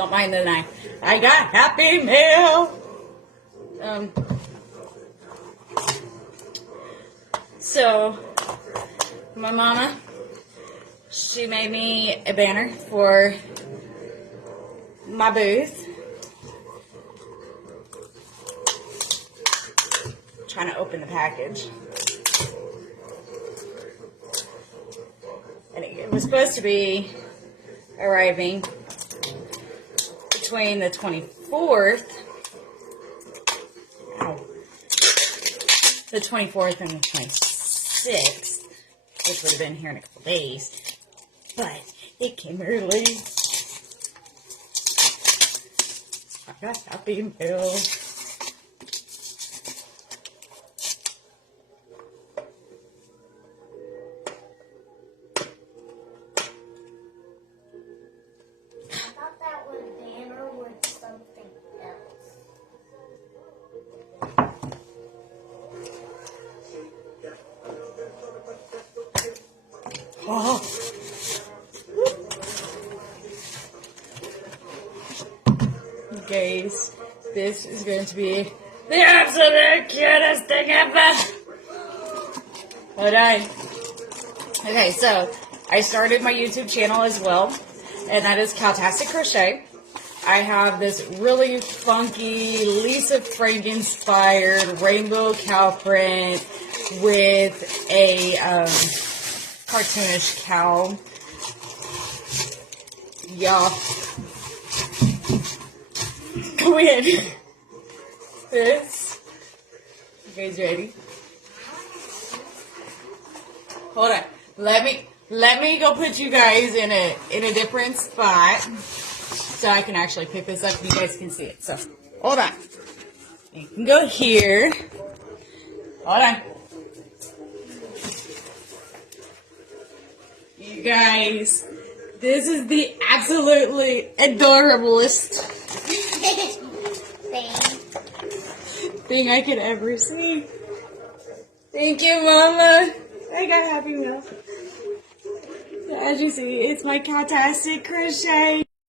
Don't mind the knife. I got Happy Meal. So, my mama, she made me a banner for my booth. I'm trying to open the package. And it was supposed to be arriving between the 24th, the 24th and the 26th, which would have been here in a couple days, but it came early. I got Happy Meal. Oh. Guys, this is going to be the absolute cutest thing ever. Hold on. Okay, so I started my YouTube channel as well, and that is 𝐂𝐴𝐧𝐿 Crochet. I have this really funky Lisa Frank inspired rainbow cow print with a cartoonish cow. Yeah. Go in. This. You guys ready? Hold on. Let me go put you guys in a different spot so I can actually pick this up and you guys can see it. So hold on. You can go here. Hold on. You guys, this is the absolutely adorablest thing I could ever see. Thank you, Mama. I got Happy Meal. So as you see, it's my 𝐂𝐴𝐧𝐿 Crochet.